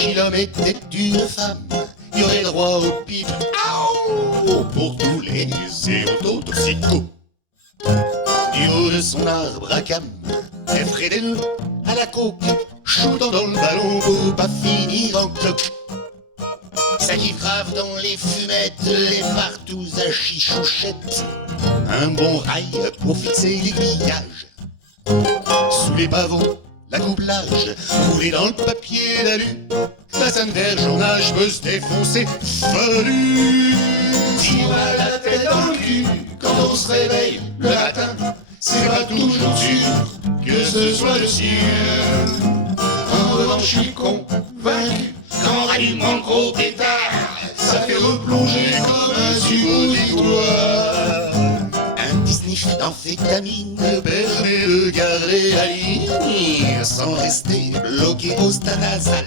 si l'homme était une femme, il y aurait droit au pipe pour tous les érototoxicos. Du haut de son arbre à cam, elle ferait des nœuds à la coque, shootant dans le ballon pour pas finir en cloque. Ça qui grave dans les fumettes, les partous à chichouchettes, un bon rail pour fixer l'aiguillage. Sous les pavons, l'accouplage, roulé dans le papier d'alu, la Sainte Vierge en âge peut se défoncer, fallu. Si on a la tête dans le cul quand on se réveille le matin, c'est pas toujours sûr que ce soit le sien. En revanche, je suis convaincu qu'en rallumant le gros pétard, ça fait replonger comme un suppositoire. Un petit sniff d'amphétamine permet de garder la ligne sans rester bloqué au stade nasal.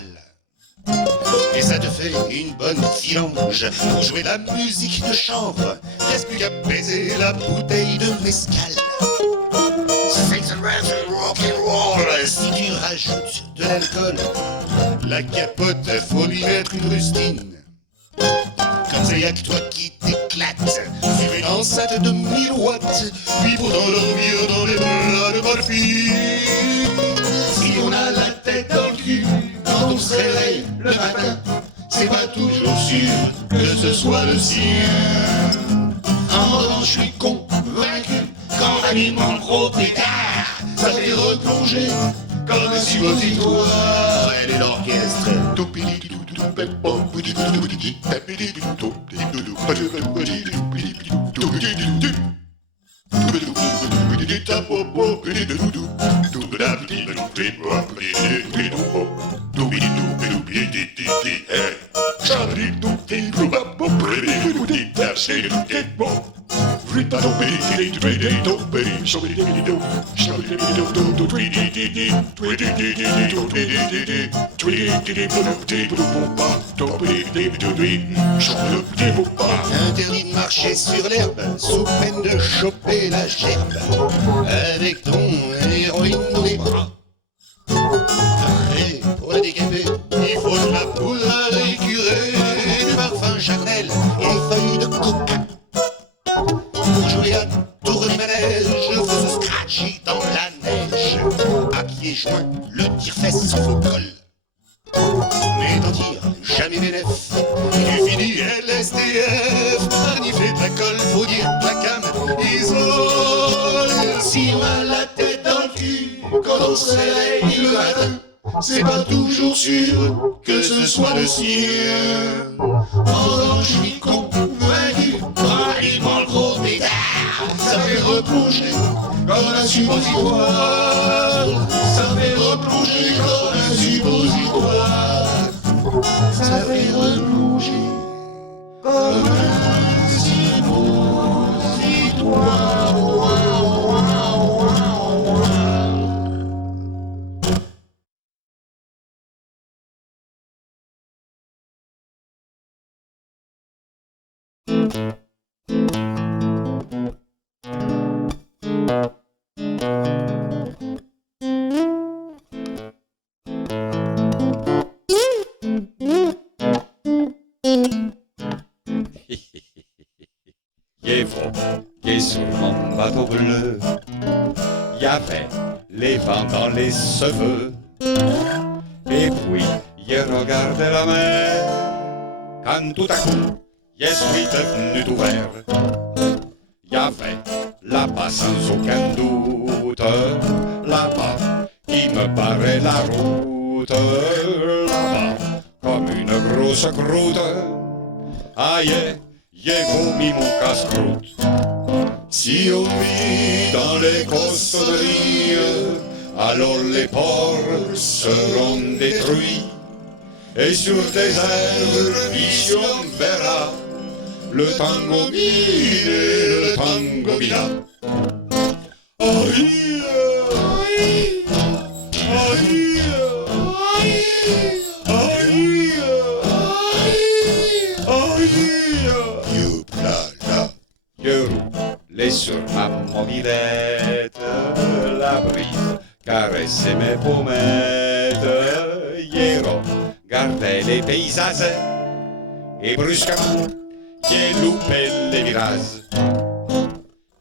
Et ça te fait une bonne filange pour jouer la musique de chanvre. Reste plus qu'à baiser la bouteille de mescal. Sex and rap and rock and roll. Si tu rajoutes de l'alcool, la capote, faut lui mettre une rustine. Comme ça y'a que toi qui t'éclates sur une enceinte de 1000 watts, puis pour t'endormir dans les bras de morphine. Si on a la tête dans le cul quand on se réveille le matin, c'est pas toujours sûr que ce soit le sien. En revanche, je suis convaincu qu'en allumant le gros pétard, ça fait replonger comme un suppositoire. Elle est l'orchestre. Interdit de marcher sur l'herbe sous peine de choper la gerbe avec ton héroïne dans les bras. Et pour la décaper, il faut de la poudre à récurer, du parfum charnel et des feuilles de coca. Pour jouer à tour de manège, faut se scratcher dans la neige. À pieds joints, le tire-fesse au col. Mais t'en tires jamais bénéf, tu finis LSDF. Manifester de la colle, faut dire de la cam, isole. Si on a la tête dans le cul quand on se réveille le matin, c'est pas toujours sûr que ce soit le sien. Oh, je suis convaincu qu'en allumant le gros pétard, ça fait replonger comme un suppositoire. Ça fait replonger comme un suppositoire. Ça fait replonger comme un suppositoire. Et sur mon bateau bleu, y avait les vents dans les cheveux. Et puis, y regardait la mer, quand tout à coup, y suis devenu tout vert. Y avait là-bas sans aucun doute, là-bas qui me barrait la route, là-bas comme une grosse croûte. Aïe, j'ai vomi mon casse-croûte. Si on vit dans les cossonneries, alors les ports seront détruits. Et sur des airs vicieux on verra le tango mine et le tango mina. Aïe, aïe, aïe, aïe, aïe, aïe. Youplala. Je roulais sur ma mobilette, la brise caressait mes pommettes. Je gardait les paysages. Et brusquement, j'ai loupé les virages.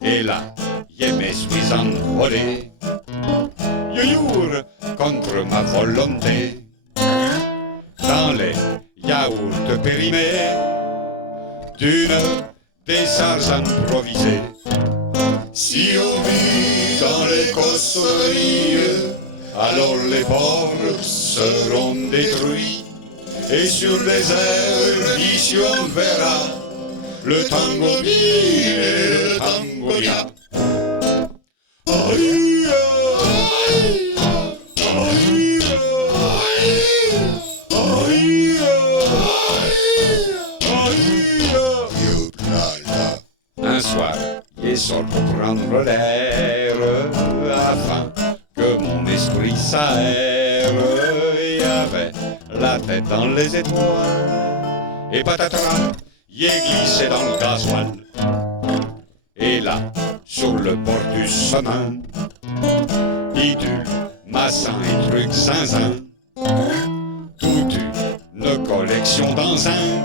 Et là, je me suis envolé. Yoyour, contre ma volonté. Dans les yaourts périmés d'une décharge improvisée. Si on vit dans les cosseries, alors les ports seront détruits. Et sur les airs d'ici on verra le tango et le tango mia. Un soir, il sort pour prendre l'air afin que mon esprit s'aère. Il y avait la tête dans les étoiles et patatras, il est glissé dans le gasoil. Et là, sur le bord du chemin, bidule, massin et trucs zinzin, toute une collection d'enzins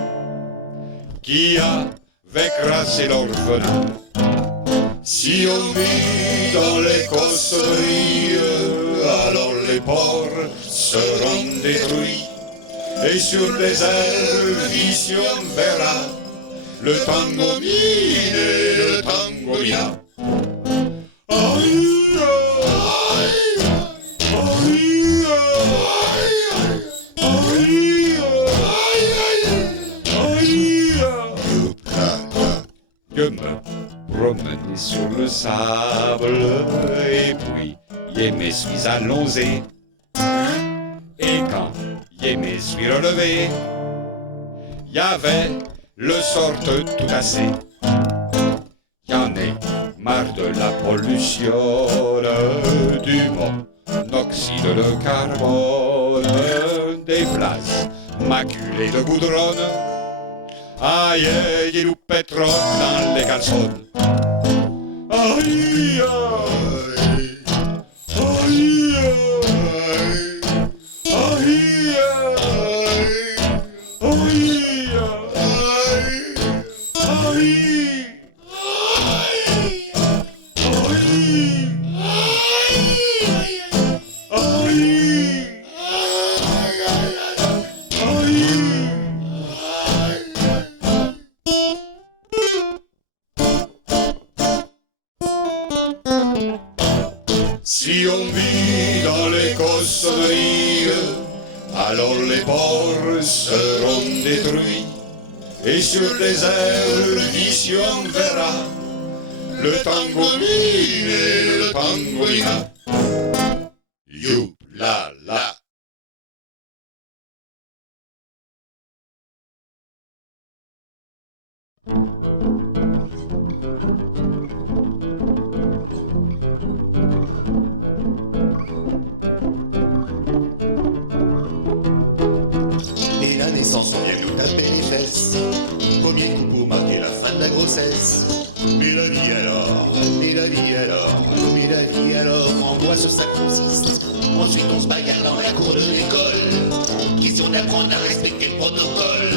qui avait crassé l'orphelin. Si on vit dans les cosseries, alors les ports seront détruits. Et sur les airs d'ici on verra le tango mine et le tango mia. Je me promenais sur le sable et puis je me suis allongé. Et quand je me suis relevé, y avait le sorte tout cassé. Y'en est marre de la pollution, du monoxyde de carbone, des places maculées de goudron. Aïe, y nous pétrole dans les caleçons. Aïe, aïe, aïe, aïe, aïe, si on vit dans les cossonneries, alors les ports seront détruits. Et sur les airs d'ici on verra le tango mine et le tango mia. Youp la la. Et la naissance, on vient nous taper les fesses. Premier coup pour marquer la fin de la grossesse. Mais la vie alors, mais la vie alors, mais la vie alors, en quoi ça consiste? Ensuite on se bagarre dans la cour de l'école. Question d'apprendre à respecter le protocole.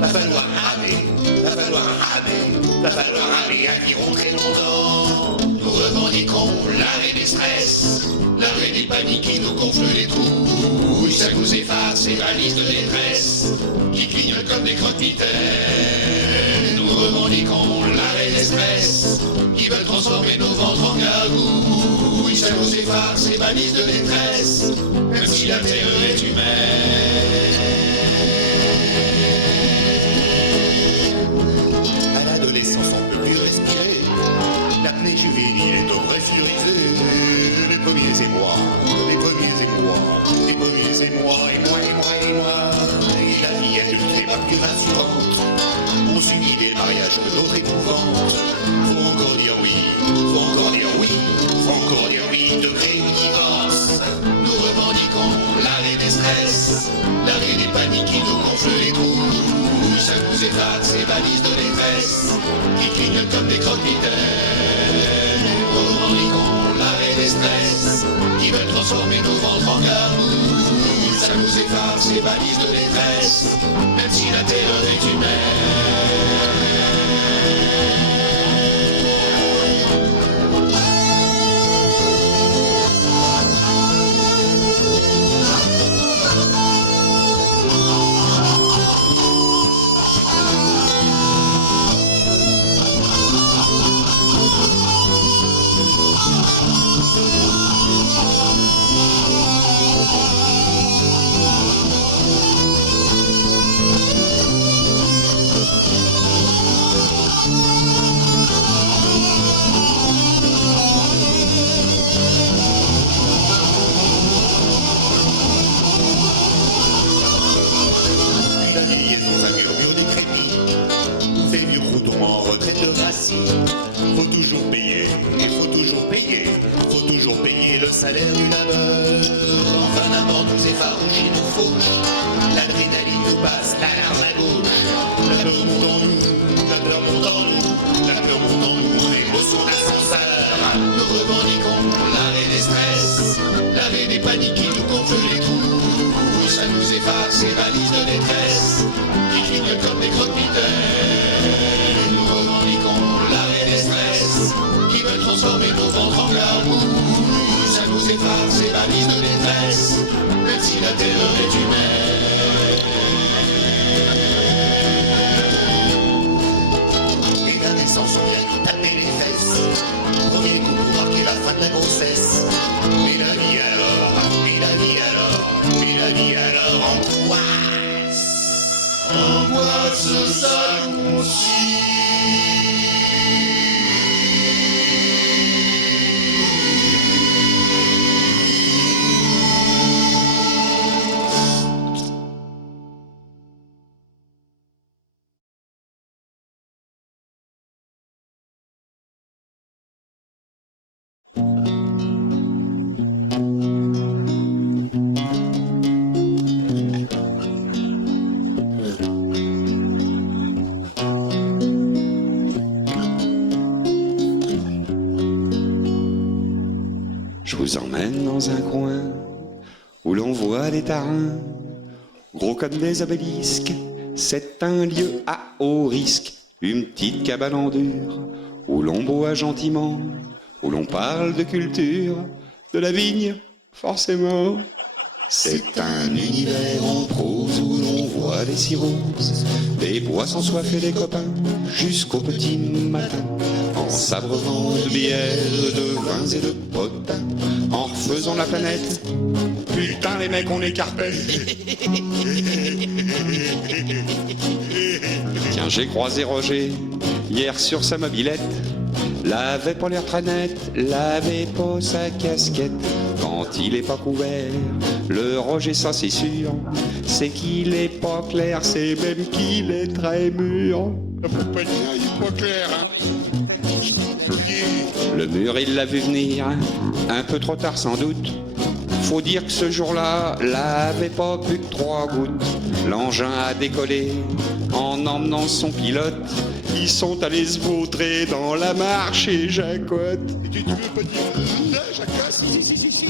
Va falloir ramer, va falloir ramer, va falloir ramer à qui très longtemps. Nous revendiquons l'arrêt des stress, l'arrêt des paniques qui nous gonflent les couilles. Ça nous efface ces valises de détresse qui clignotent comme des croque-mitaines. Nous revendiquons l'arrêt des stress qui veulent transformer nos ventres en gargouilles. Ça nous efface ces valises de détresse, même si la terre est humaine. À l'adolescence on peut plus respirer, l'apnée juvénile est oppressurisée. Les premiers émois, les premiers émois, les premiers émois, et moi, et moi, et moi. Et la vie adulte n'est pas plus rassurante. On s'unit des mariages que d'autres épouvantes. Faut encore dire oui, faut encore dire oui, faut encore dire oui, degré ou divorce. Nous revendiquons l'arrêt des stress, l'arrêt des paniques qui nous gonflent les couilles. Ça nous éclate ces valises de détresse qui clignotent comme des croque-mitaines. Nous revendiquons l'arrêt des stress qui veulent transformer nos ventres en gargouilles. Ça ça nous efface les balises de détresse, même si la terreur est humaine. Faut toujours payer, il faut toujours payer, faut toujours payer le salaire du labeur. Enfin la mort nous effarouche, il nous fauche, l'adrénaline nous passe, l'alarme à gauche. La peur monte en nous, la peur monte en nous, la peur monte en nous, on est au son d'ascenseur. Nous revendiquons l'arrêt des stress, l'arrêt des paniques qui nous gonflent les coups. Ça nous efface ces valises de détresse, qui clignotent comme des croque-mitaines. Nous revendiquons qui veut transformer nos ventres en gargouilles. Ça nous efface ces valises de détresse, même si la terreur est humaine. Et la naissance, on vient nous taper les fesses. Premier coup pour marquer la fin de la grossesse. Et la vie alors, et la vie alors, et la vie alors, angoisse. Angoisse, ça consiste. Je vous emmène dans un coin où l'on voit des tarins, gros comme des obélisques. C'est un lieu à haut risque, une petite cabane en dur, où l'on boit gentiment, où l'on parle de culture, de la vigne, forcément. C'est un univers en prose où l'on voit des cirrhoses, des boissons soifs et des copains, jusqu'au petit matin, en s'abreuvant de bière, de vins et de potins, en refaisant la planète. Putain les mecs on est carpés. Tiens j'ai croisé Roger hier sur sa mobilette. L'avait pas l'air très net, l'avait pas sa casquette. Quand il est pas couvert, le Roger ça c'est sûr, c'est qu'il est pas clair, c'est même qu'il est très mûr. La compagnie il est pas clair, hein. Le mur il l'a vu venir, un peu trop tard sans doute. Faut dire que ce jour-là, l'avait pas plus que 3 gouttes. L'engin a décollé en emmenant son pilote. Ils sont allés se vautrer dans la marche et jacotte. Tu veux pas dire là, jacasse? Si.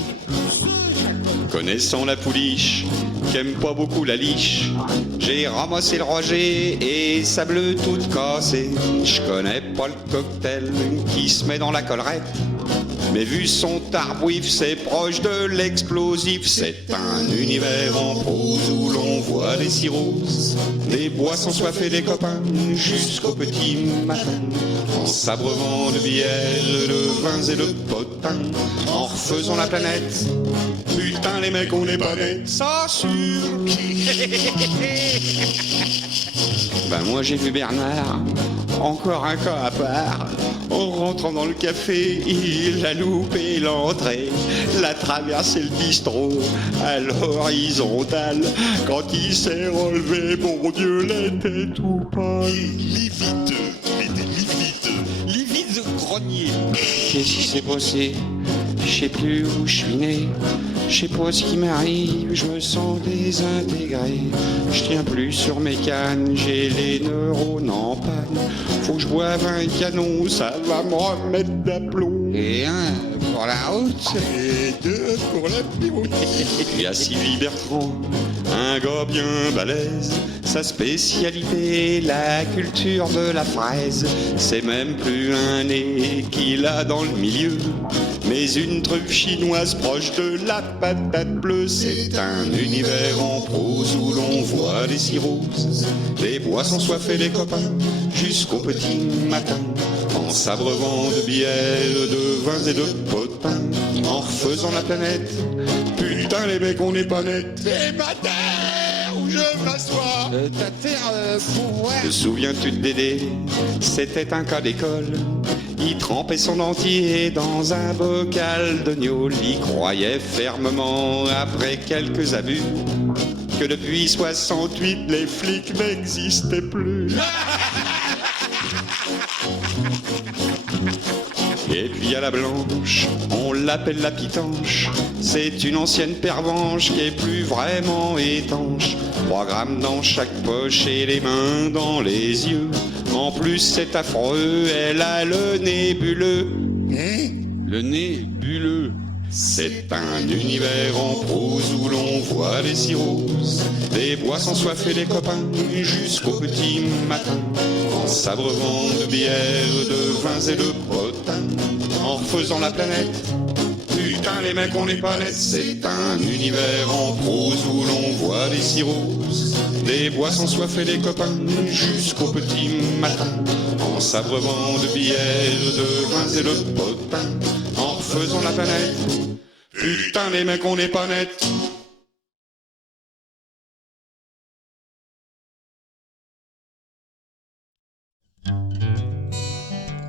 Connaissant la pouliche, qu'aime pas beaucoup la liche, j'ai ramassé le Roger et sa bleue toute cassée. Je connais pas le cocktail qui se met dans la collerette, mais vu son tarbouif, c'est proche de l'explosif. C'est un univers en prose où l'on voit des cirrhoses, des boissons soifs des copains, jusqu'au petit matin, en s'abreuvant de bière, de vins et de potins, en refaisant la planète. Putain les mecs on n'est pas nets, ça sûr. Ben moi j'ai vu Bernard, encore un cas à part. En rentrant dans le café, il a loupé l'entrée, l'a traversé le bistrot à l'horizontale. Quand il s'est relevé, mon Dieu, l'était tout pâle. Livide, il était livide grognier. Qu'est-ce qui s'est passé? Je sais plus où je suis né. Je sais pas ce qui m'arrive, je me sens désintégré. Je tiens plus sur mes cannes, j'ai les neurones en panne. Faut que je boive un canon, ça va me remettre d'aplomb. Et un pour la route, et deux pour la piroute. Il y a Sylvie Bertrand, un gars bien balèze. Sa spécialité, la culture de la fraise. C'est même plus un nez qu'il a dans le milieu, mais une truffe chinoise proche de la patate bleue. C'est un univers en prose où l'on voit des cirrhoses, des boissons soifées, des copains, jusqu'au petit matin, en s'abreuvant de bières, de vins et de potins, en refaisant la planète. Putain les mecs, on n'est pas net. C'est ma terre où je m'assois. Ta terre, faut voir. Te souviens-tu de Dédé? C'était un cas d'école. Il trempait son dentier dans un bocal de gnôle. Il croyait fermement, après quelques abus, que depuis 68, les flics n'existaient plus. Et puis à la Blanche, on l'appelle la Pitanche. C'est une ancienne pervenche qui est plus vraiment étanche. 3 grammes dans chaque poche et les mains dans les yeux. En plus c'est affreux, elle a le nez bulleux. Le nez bulleux. C'est un univers en prose où l'on voit des cirrhoses, des boissons soifées, des copains, jusqu'au petit matin, en s'abreuvant de bières, de vins et de potins, en refaisant la planète. Putain les mecs, on n'est pas net. C'est un univers en prose où l'on voit des cirrhoses, des boissons soifées, des copains, jusqu'au petit matin, en s'abreuvant de bières, de vins et de potins, en refaisant la planète. Putain les mecs, on n'est pas net.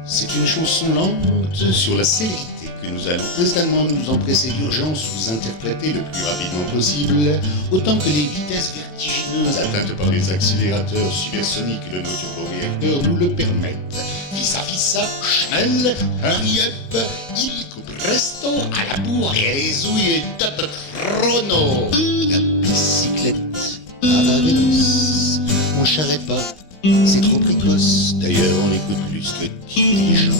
C'est une chanson lente sur la célérité que nous allons instantanément nous empresser d'urgence vous interpréter le plus rapidement possible, autant que les vitesses vertigineuses atteintes par les accélérateurs supersoniques de nos turboréacteurs nous le permettent. Fissa fissa, schnell, hurry up, il coupe presto, à la bourre et les ouilles top chrono. La bicyclette à la véloce, on charrait pas, c'est trop précoce, d'ailleurs on écoute plus que dirigeant.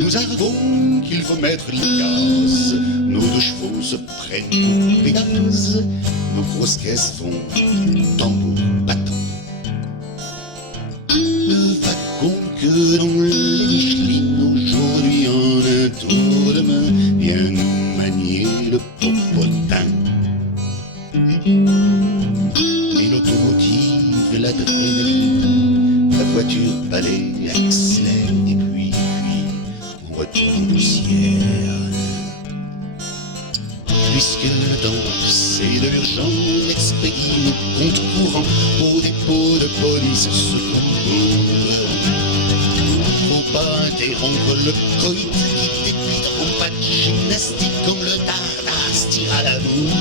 Nous avouons qu'il faut mettre les gaz, nos 2 chevaux se prennent pour des gaz, nos grosses caisses font tambour battant. Le wagon que dans les Michelin aujourd'hui en un tour de main vient nous manier le popotin. Et l'automotive, l'adrénaline, la voiture balaye, accélère et puis on retourne en poussière. Puisque le temps c'est de l'urgence, expédie nos comptes courants au dépôt de police secours. Faut pas interrompre le coït qui débute en pas de gymnastique comme le Tardas tire à l'amour.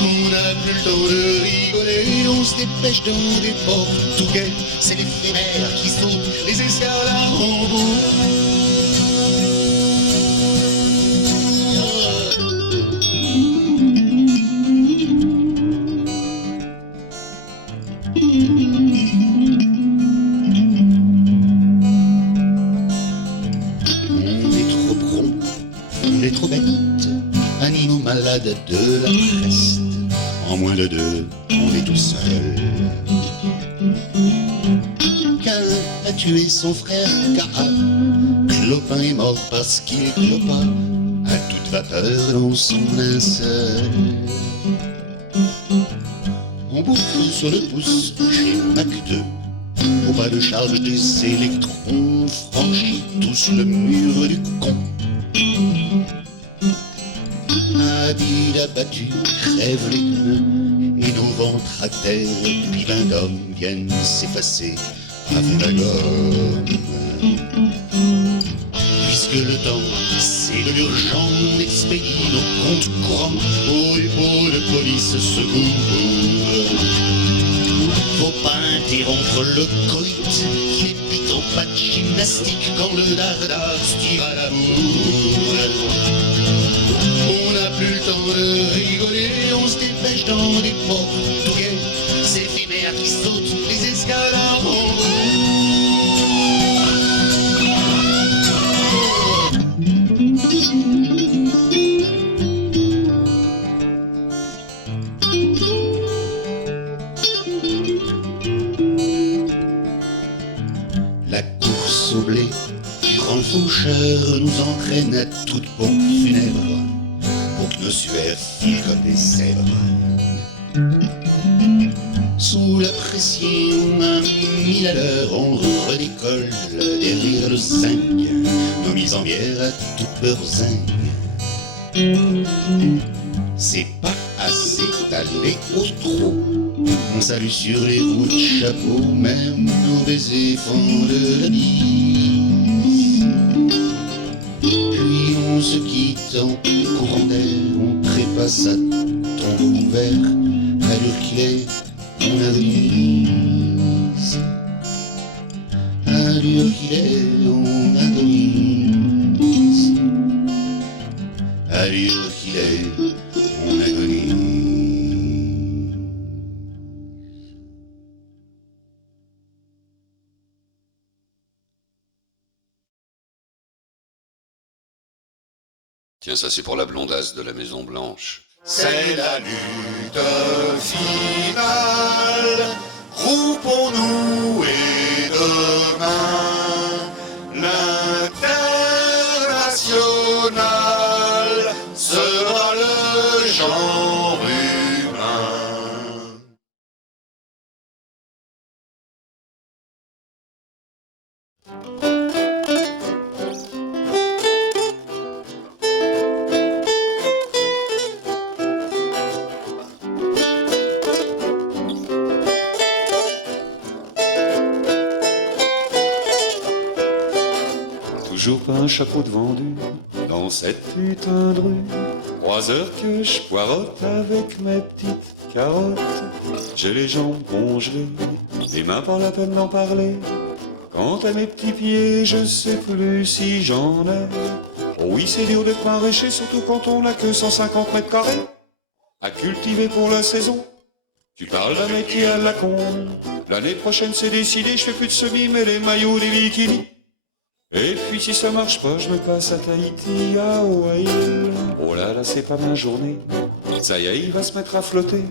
On n'a plus le temps de rigoler, on se dépêche dans des portugais. C'est l'éphémère qui saute les escales à Hambourg. Trop bête, animaux malades de la presse. En moins de 2, on est tout seul. Cain a tué son frère Kaa. Clopin est mort parce qu'il clopa à toute vapeur dans son linceul. On bouffe sur le pouce chez Mac 2. Au pas de charge des électrons, franchit tous le mur du con. Habile abattu, crève les pneus, et nos ventres à terre, pivins d'hommes viennent s'effacer avec la gomme. Puisque le temps, c'est de l'urgence, on expédie nos comptes courants au dépôt de police secours. Faut pas interrompre le coït qui est en pas gymnastique quand le dardard se tire à l'amour. On n'a plus le temps de rigoler, on se dépêche dans des portes tout gaies, c'est l'éphémère qui saute les escalades en haut. La course au blé du grand faucheur nous entraîne à toute pompe funèbre pour que nos sueurs filent comme des zèbres. Sous la pression à 1000 à l'heure, on redécolle derrière le zinc, nos mises en bière à toute beurzingue. C'est pas assez d'aller au trot, on salue sur les routes chapeau, même nos baisers font de la bise. Puis on se quitte en courant d'air, on trépasse à tombeau ouvert, à l'heure qu'il est, on agonise. À l'heure qu'il est, on agonise. À l'heure qu'il est, on agonise. Tiens, ça c'est pour la blondasse de la Maison Blanche. C'est la lutte finale, groupons-nous et demain, l'international sera le genre humain. Toujours pas un chapeau de vendu dans cette putain de rue. 3 heures que je poirote avec mes petites carottes. J'ai les jambes congelées, les mains pas la peine d'en parler. Quant à mes petits pieds, je sais plus si j'en ai. Oh oui, c'est dur d'être maraîcher, surtout quand on n'a que 150 mètres carrés à cultiver pour la saison. Tu parles d'un métier à la con. L'année prochaine c'est décidé, je fais plus de semis mais les maillots, les bikinis. Et puis si ça marche pas, je me passe à Tahiti, à Hawaï. Oh là là, c'est pas ma journée. Ça y est, il va se mettre à flotter.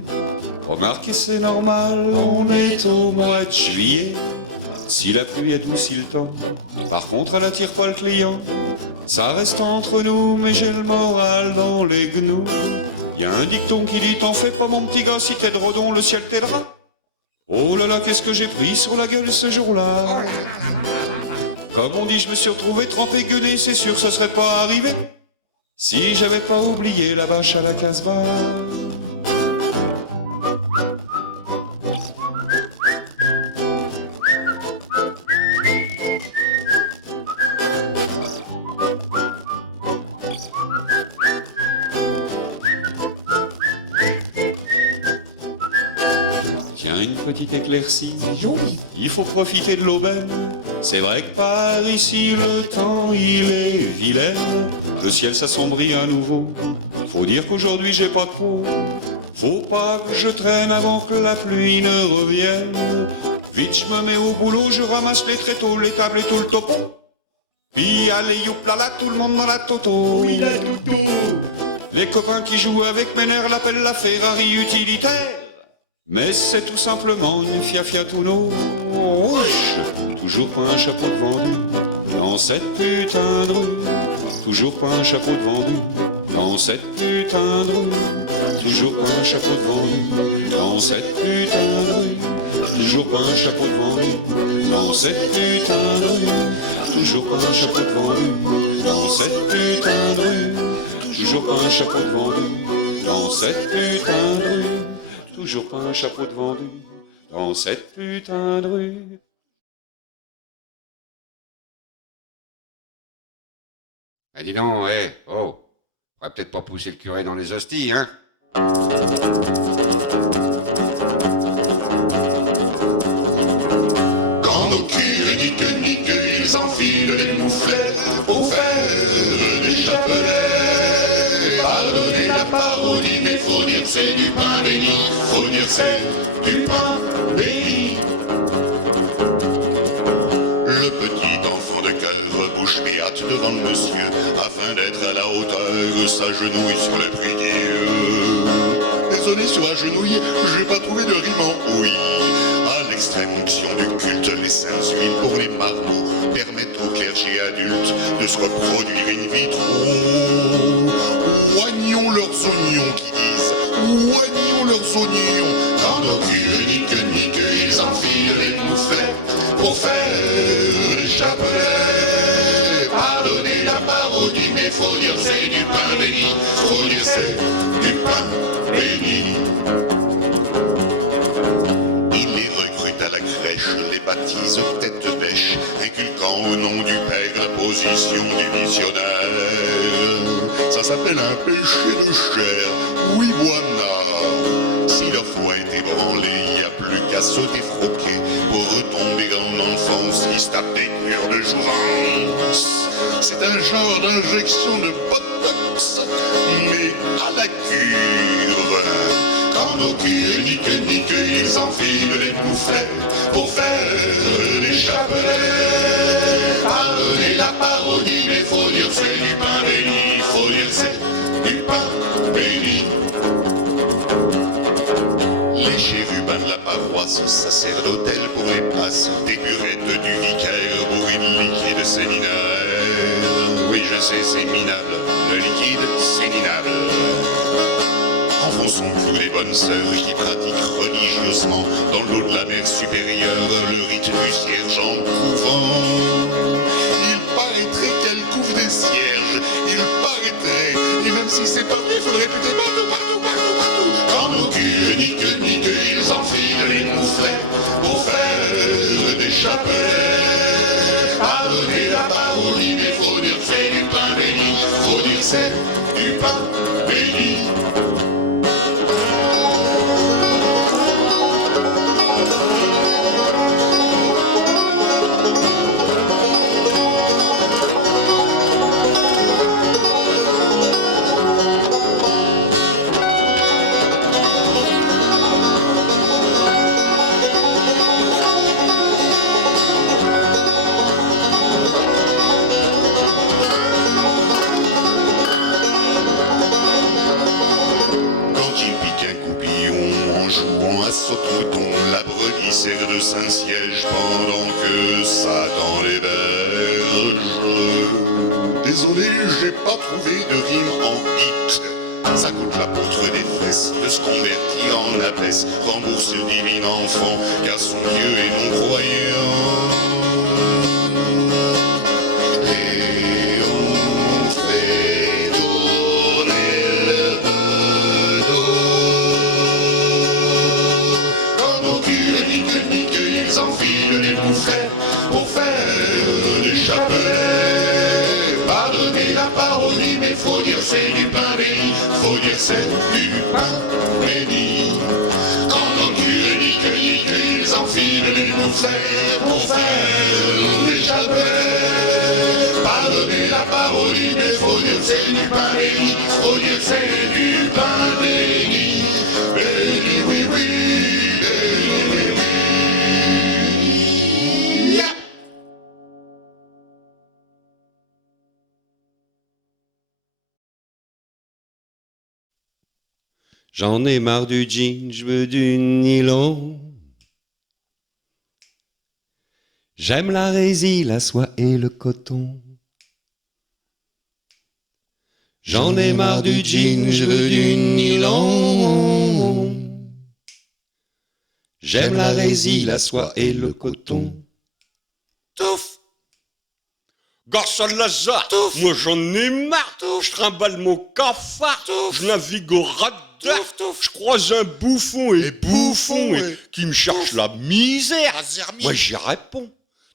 Remarquez, c'est normal, on est au mois de juillet. Si la pluie adoucit le temps, par contre elle attire pas le client. Ça reste entre nous, mais j'ai le moral dans les gnous. Y a un dicton qui dit: t'en fais pas mon petit gars, si t'es de redon, le ciel t'aidera. Oh là là, qu'est-ce que j'ai pris sur la gueule ce jour-là. Comme on dit, je me suis retrouvé trempé gueuné, c'est sûr ce serait pas arrivé si j'avais pas oublié la bâche à la Casbah. Tiens, une petite éclaircie, il faut profiter de l'aubaine. C'est vrai que par ici le temps il est vilain. Le ciel s'assombrit à nouveau. Faut dire qu'aujourd'hui j'ai pas de peau. Faut pas que je traîne avant que la pluie ne revienne. Vite je me mets au boulot, je ramasse les tréteaux, les tables et tout le topo. Puis allez youplala, tout le monde dans la toto. Oui la toto. Les copains qui jouent avec mes nerfs l'appellent la Ferrari utilitaire. Mais c'est tout simplement une Fiat Uno rouge. Toujours pas un chapeau de vendu dans cette putain de rue. Toujours pas un chapeau de vendu dans cette putain de rue. Toujours pas un chapeau de vendu dans cette putain de rue. Toujours pas un chapeau de vendu dans cette putain de rue. Toujours pas un chapeau de vendu dans cette putain de rue. Toujours pas un chapeau de vendu dans cette putain de rue. Toujours pas un chapeau de vendu dans cette putain de rue. Eh dis donc, oh, faudrait peut-être pas pousser le curé dans les hosties, hein. Quand nos curés niquent parodie, mais faut dire c'est du pain béni. Faut dire c'est du pain béni. Le petit enfant de cœur, bouche béate devant le monsieur, afin d'être à la hauteur, s'agenouille sur le prie-dieu. Désolé sur agenouille, j'ai pas trouvé de rime en oui. À l'extrême onction du culte, les saintes huiles pour les marmots permettent au clergé adulte de se reproduire in vitro. Oignons leurs oignons qui disent, oignons leurs oignons. Quand nos culs niquent, ils enfilent les mouflets pour faire les chapelets. Pardonnez la parodie, mais faut dire c'est du pain béni. Faut dire c'est du pain béni. Il les recrute à la crèche, les baptise tête bêche, inculquant au nom du Père la position du missionnaire. Ça s'appelle un péché de chair, oui voilà. Si leur foi est ébranlée, y a plus qu'à se défroquer pour retomber en enfance qui se tape des cures de jouvence. C'est un genre d'injection de botox, mais à la cure. Quand nos culs niquent, ils enfilent les mouflets pour faire les chapelets. Pardonnez la parodie, mais faut dire c'est du pain béni. Faut dire c'est du pain béni. Les chérubins de la paroisse servent d'hôtel pour les places, des burettes du vicaire bourrées de liquide séminaire. Oui, je sais, c'est minable, le liquide, c'est minable. Enfonçons tous les bonnes sœurs qui pratiquent religieusement dans l'eau de la mer supérieure le rite du cierge en couvent. Il paraîtrait qu'elle couvre des cierges, il paraîtrait, et même si c'est pas vrai, faudrait répéter partout. Quand nos culs niquent, ils enfilent les mouflets pour faire des chapelets. Pardonnez la parodie, mais faut dire c'est du pain béni. Faut dire c'est du pain béni. La brebis sert de Saint-Siège pendant que Satan l'héberge. Désolé, j'ai pas trouvé de rime en hit. Ça coûte l'apôtre des fesses de se convertir en abbesse. Rembourse le divin enfant, car son Dieu est non-croyant. Et on fait tourner le bedeau. Quand nos culs niquent, ils enfilent les mouflets pour faire des chapelets. Pardonnez la parodie, mais faut dire c'est du pain béni. Faut dire c'est du pain béni. Quand nos culs niquent, ils enfilent les mouflets pour faire des chapelets. Pardonnez la parodie, mais faut dire c'est du pain béni. Faut dire c'est du pain béni. Béni, oui, oui. J'en ai marre du jean, je veux du nylon. J'aime la résille, la soie et le coton. J'en ai marre du jean, je veux du nylon. J'aime la résille, la soie et le coton. Touf! Garçon Lazare, moi j'en ai marre, je trimballe mon cafard, je navigue au radar, je croise un bouffon et qui me cherche la misère. Moi j'y réponds,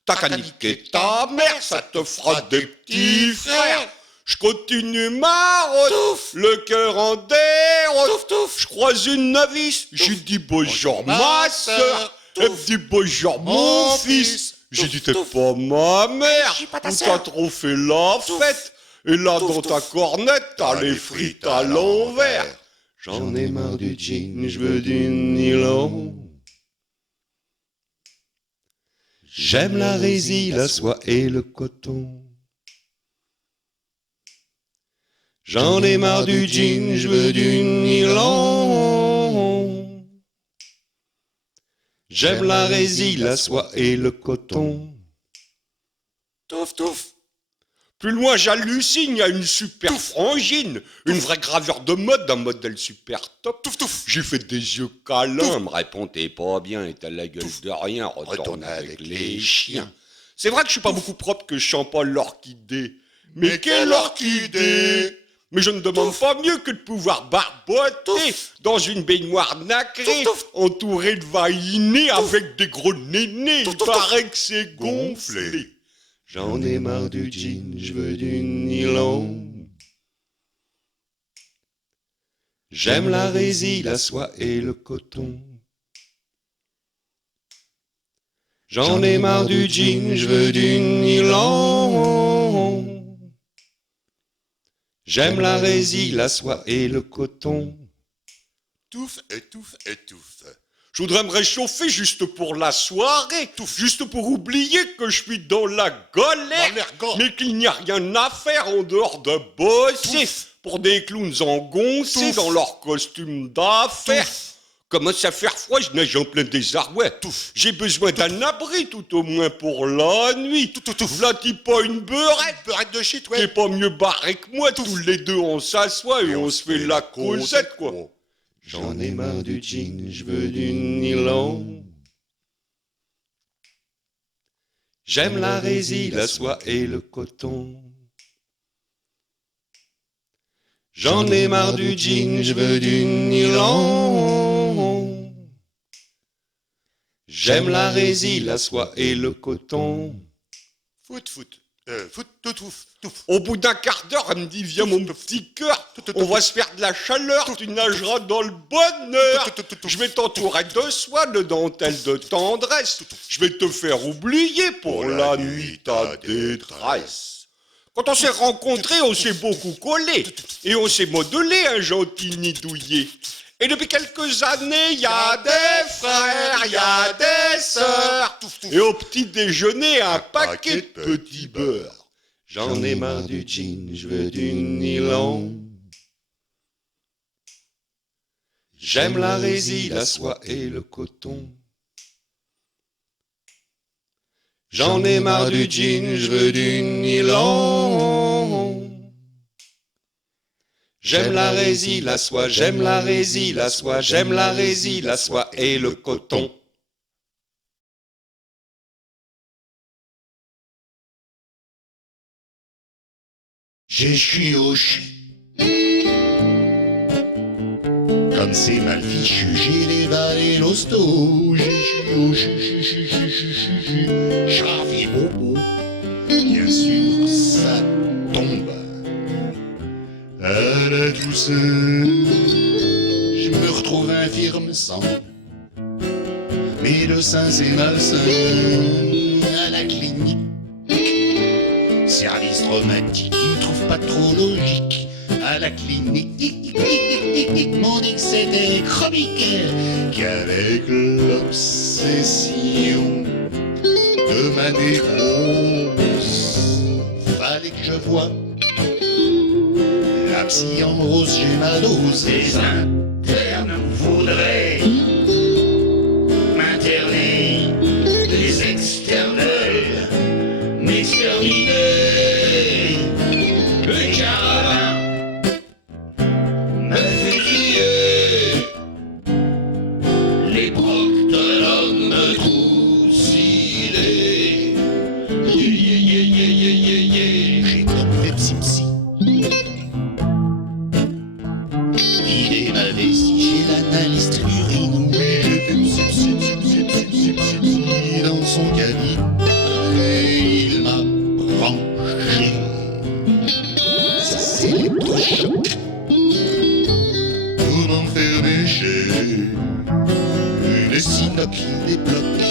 t'as qu'à niquer ta mère, ça te fera des petits frères. Je continue ma route, le cœur en déroute, je croise une novice, j'ai dit bonjour ma soeur, elle me dit bonjour mon fils. J'ai dit t'es pas ma mère, ou t'as trop fait la fête. Et là, dans ta cornette, t'as les frites à l'envers. J'en ai marre du jean, je veux du nylon. J'aime la résille, la soie et le coton. J'en ai marre du jean, je veux du nylon. J'aime la résille, la soie et le coton. Touf, touf. Plus loin, j'hallucine, il y a une super frangine, une vraie gravure de mode, un modèle super top. Touf, touf. J'ai fait des yeux câlins, me répond t'es pas bien et t'as la gueule de rien, retourne avec les chiens. C'est vrai que je suis pas beaucoup propre, que je sens pas l'orchidée. Mais quelle orchidée! Mais je ne demande pas mieux que de pouvoir barboter dans une baignoire nacrée, entourée de vaillines avec des gros nénés. Il paraît que c'est gonflé. J'en ai marre du jean, je veux du nylon. J'aime la résille, la soie et le coton. J'en ai marre du jean, je veux du nylon. J'aime la résille, la soie et le coton. Touffe, étouffe, étouffe. Je voudrais me réchauffer juste pour la soirée, juste pour oublier que je suis dans la galère, mais qu'il n'y a rien à faire en dehors de bosser pour des clowns engoncés dans leur costume d'affaires. Commence à faire froid, je nage en plein désarroi. J'ai besoin d'un abri tout au moins pour la nuit. V'là-t-il pas une beurette de shit, T'es pas mieux barré que moi, tous les deux on s'assoit et on se fait la causette, quoi. J'en ai marre du jean, je veux du nylon. J'aime la résille, la soie et le coton. J'en ai marre du jean, je veux du nylon. J'aime la résille, la soie et le coton. Au bout d'un quart d'heure, elle me dit viens mon petit cœur, on va se faire de la chaleur, tu nageras dans le bonheur. Je vais t'entourer de soie, de dentelle, de tendresse. Je vais te faire oublier pour la nuit ta détresse. Quand on s'est rencontrés, on s'est beaucoup collé et on s'est modelé un gentil nid douillet. Et depuis quelques années, y a des frères, y a des sœurs. Et au petit déjeuner, un paquet de petits beurres. J'en ai marre du jean, je veux du nylon. J'aime la résille, la soie et le coton. J'en ai marre du jean, je veux du nylon. J'aime la résille, la soie, j'aime la résille, la soie, j'aime la résille, la soie et le coton. J'ai chié au chi. Comme c'est mal fichu, j'ai dévalé l'hosto. J'ai chié au chi. Charfi bobo. Bien sûr, ça tombe. À la douceur, je me retrouve infirme sans. Mais le sein c'est malsain. À la clinique, service traumatique, ils me trouvent pas trop logique. À la clinique, m'ont dit que c'était chronique, qu'avec l'obsession de ma névrose, fallait que je voie la psy en rose, j'ai ma dose. Les internes voudraient m'interner, les externels m'exterminer. Le caravane m'a fusillé, les proctologues me troussillaient. J'ai tombé psy. Il est ma vessie chez l'analyste urine. Oui, j'ai fait psy dans son cabinet. Et il m'a branché. Ça c'est l'électrochoc. Pour m'enfermer chez une sinoc qui débloque.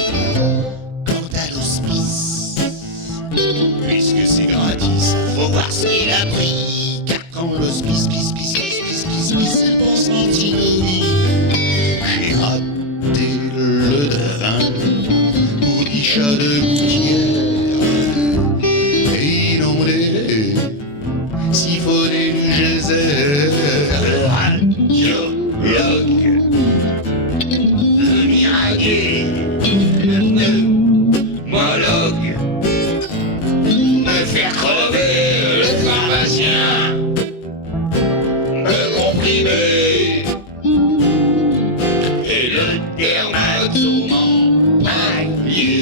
Quant à l'hospice, puisque c'est gratis, faut voir ce qu'il a. appris qu'à quand l'hospice, c'est le bon sentier. J'ai raté le train pour 10 chats de gouttière et inondé, siphonné du geyser. Archéologue, le miradier, pneumologue, me faire crever le pharmacien, me comprimer et le dermatome m'empailler.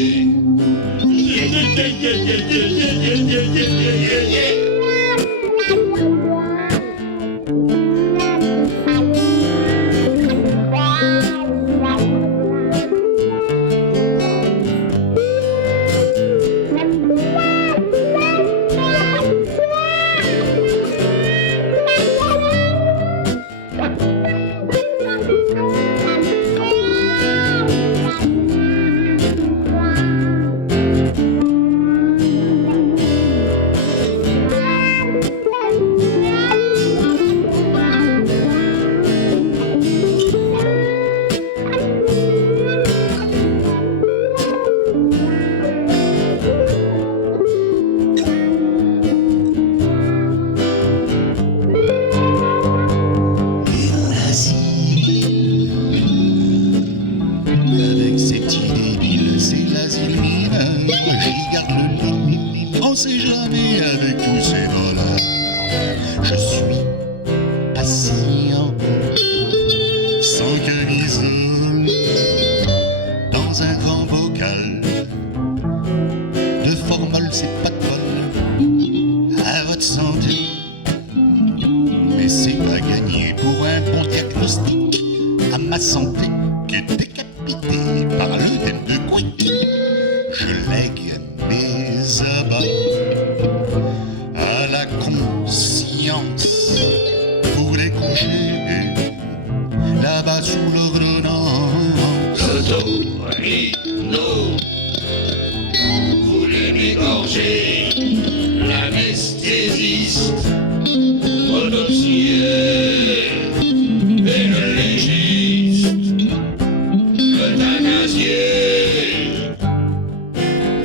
Avec ces petits débiles, c'est l'asile mineur. J'y garde le lit, on sait jamais avec tous ces dollars. Je suis patient, sans camisole, dans un grand bocal de formol, c'est pas de bol. À votre santé, mais c'est pas gagné pour un bon diagnostic. À ma santé, qui est décapité par l'œdème de Quick, je lègue mes abats à la conscience pour les congés là-bas sous l'ordonnance. Totorino, voulez m'égorger, l'anesthésiste, autopsier et le légiste, l'euthanasier,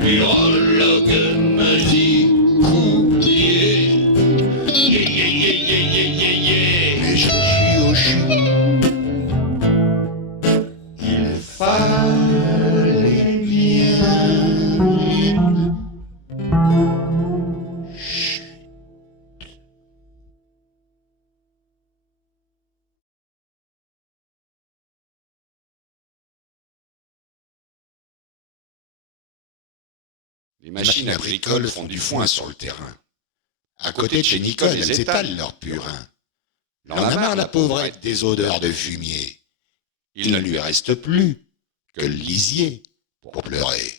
l'urologue me dit coupier. Mais je dis au chien, il fallait bien. Les machines agricoles font du foin sur le terrain. À côté de chez Nicole, elles étalent leur purin. Il en a marre, la pauvrette, des odeurs de fumier. Il ne lui reste plus que le lisier pour pleurer.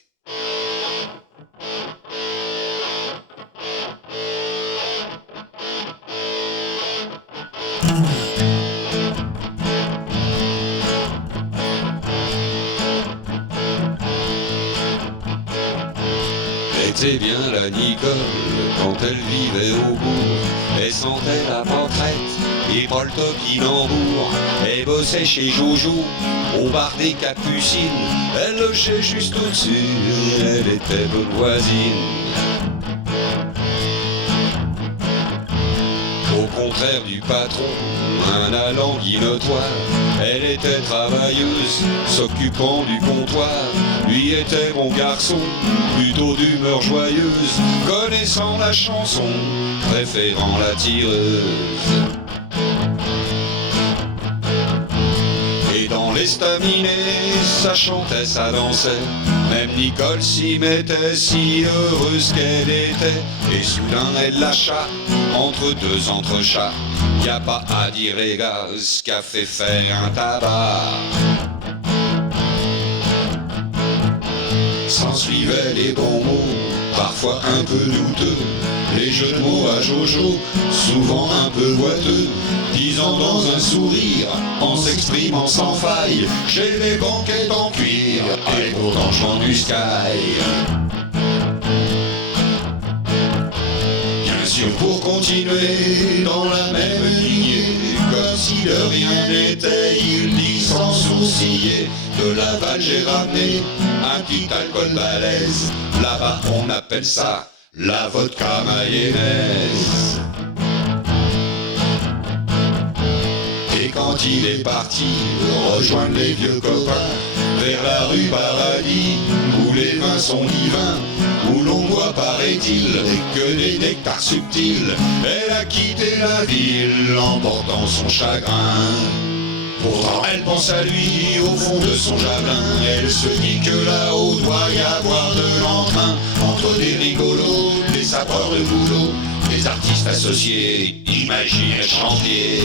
C'était bien la Nicole quand elle vivait au bourg. Elle sentait la pâquerette et pas le topinambour. Elle bossait chez Jojo au bar des Capucines. Elle logeait juste au-dessus, elle était bonne voisine. Au contraire du patron, un alangui notoire, elle était travailleuse, s'occupant du comptoir. Lui était bon garçon, plutôt d'humeur joyeuse, connaissant la chanson, préférant la tireuse. Et dans l'estaminet, ça chantait, ça dansait. Même Nicole s'y mettait, si heureuse qu'elle était. Et soudain elle lâcha, entre deux entrechats. Y a pas à dire les gars, ce qu'a fait faire un tabac. S'ensuivaient les bons mots, parfois un peu douteux. Les jeux de mots à Jojo, souvent un peu boiteux. Disant dans un sourire, en s'exprimant sans faille, j'ai les banquettes en cuir, et pourtant je vends du sky. Bien sûr solution pour continuer dans la même lignée. Comme si de rien n'était, il dit sans sourciller. De Laval j'ai ramené un petit alcool balèze. Là-bas on appelle ça la vodka mayonnaise. Et quand il est parti rejoindre les vieux copains vers la rue Paradis, où les vins sont divins, où l'on boit, paraît-il, que des nectars subtils, elle a quitté la ville emportant son chagrin. Pourtant elle pense à lui au fond de son jardin. Elle se dit que là-haut doit y avoir de l'entrain, entre des rigolos, des sapeurs de boulot, des artistes associés, imagine un chantier.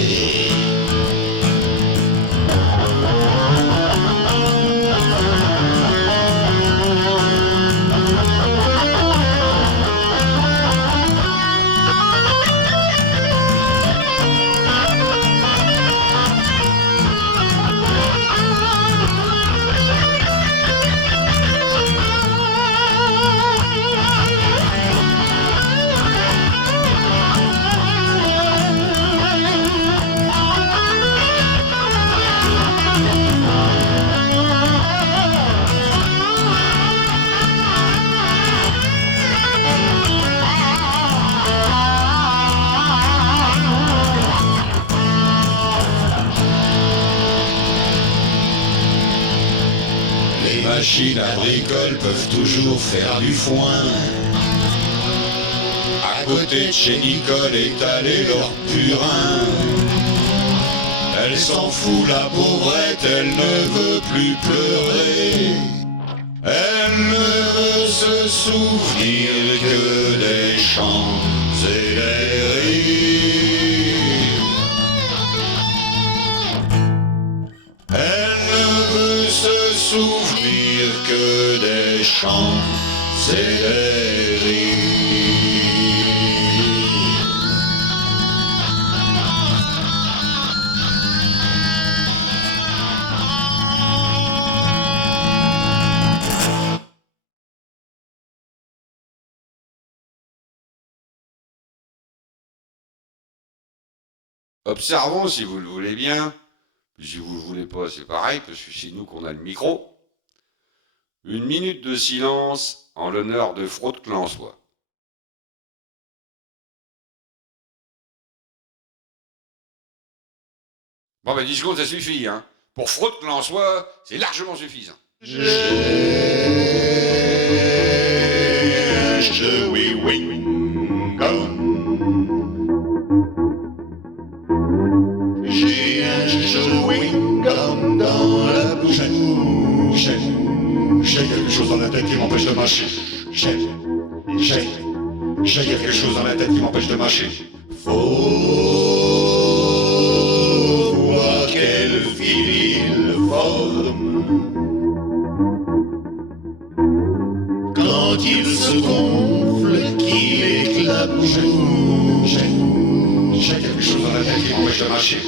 Les machines agricoles peuvent toujours faire du foin. À côté de chez Nicole étaler leur purin. Elle s'en fout la pauvrette, elle ne veut plus pleurer. Elle ne veut se souvenir que des chants et des rires. Elle ne veut se souvenir que des chants et des rires. Observons si vous le voulez bien. Si vous ne le voulez pas, c'est pareil, parce que c'est nous qu'on a le micro. Une minute de silence en l'honneur de Fraude Clansois. Bon ben 10 secondes ça suffit, hein. Pour Fraude Clansois, c'est largement suffisant. J'ai un chewing gum. J'ai un chewing gum dans la bouche. J'ai quelque chose dans la tête qui m'empêche de mâcher. J'ai quelque chose dans la tête qui m'empêche de mâcher. Faut voir quel fil il forme quand il se gonfle, qu'il éclabousse. J'ai quelque chose dans la tête qui m'empêche de mâcher.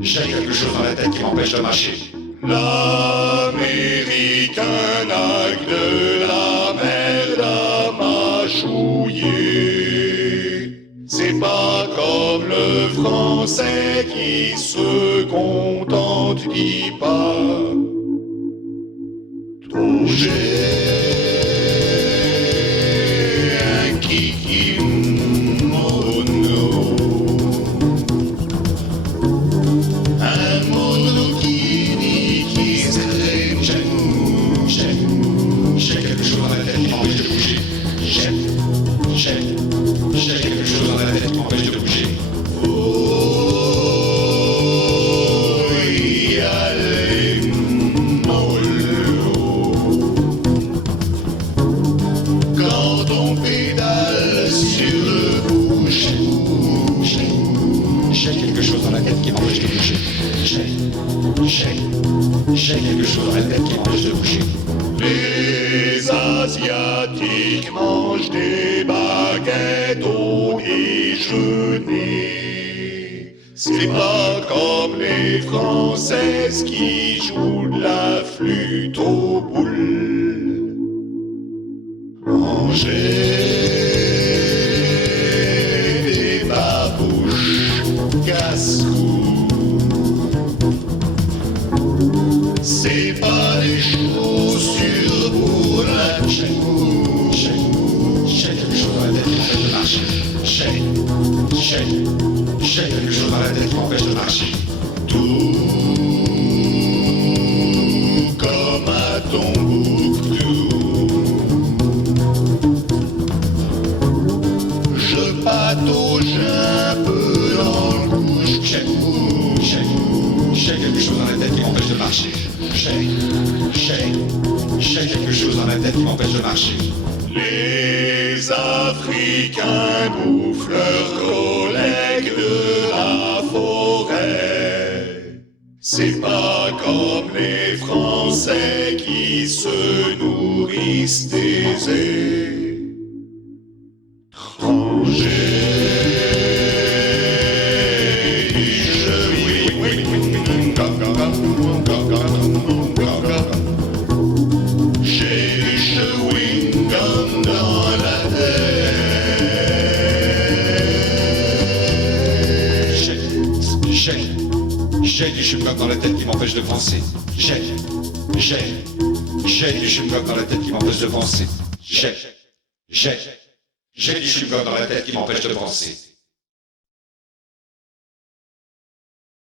J'ai quelque chose dans la tête qui m'empêche de mâcher. L'Américain n'a que de la merde à mâchouiller. C'est pas comme le français qui se contente d'y pas. Trop j'ai un kikimono. Un mono qui dit qui serait. J'ai quelque chose dans la tête qui m'empêche de bouger. J'ai quelque chose dans la tête qui m'empêche de bouger. Oh, y aller mollo. Quand on pédale sur le boucher. J'ai quelque chose dans la tête qui m'empêche de bouger. J'ai quelque chose dans la tête qui m'empêche de bouger. Les Asiatiques mangent des baguettes au déjeuner. C'est pas comme les Françaises qui jouent de la flûte aux boules. Manger j'ai quelque chose dans la tête qui m'empêche de marcher. Tout comme à Tombouctou. Je patauge un peu dans le couche. J'ai quelque chose dans la tête qui m'empêche de marcher. J'ai quelque chose dans la tête qui m'empêche de marcher. Les Africains bouffent leurs collègues de la forêt. C'est pas comme les Français qui se nourrissent des J'ai du chewing-gum dans la tête. J'ai du chewing-gum dans la tête qui m'empêche de penser. J'ai du chewing-gum dans la tête qui m'empêche de penser. J'ai du chewing-gum dans la tête qui m'empêche de penser.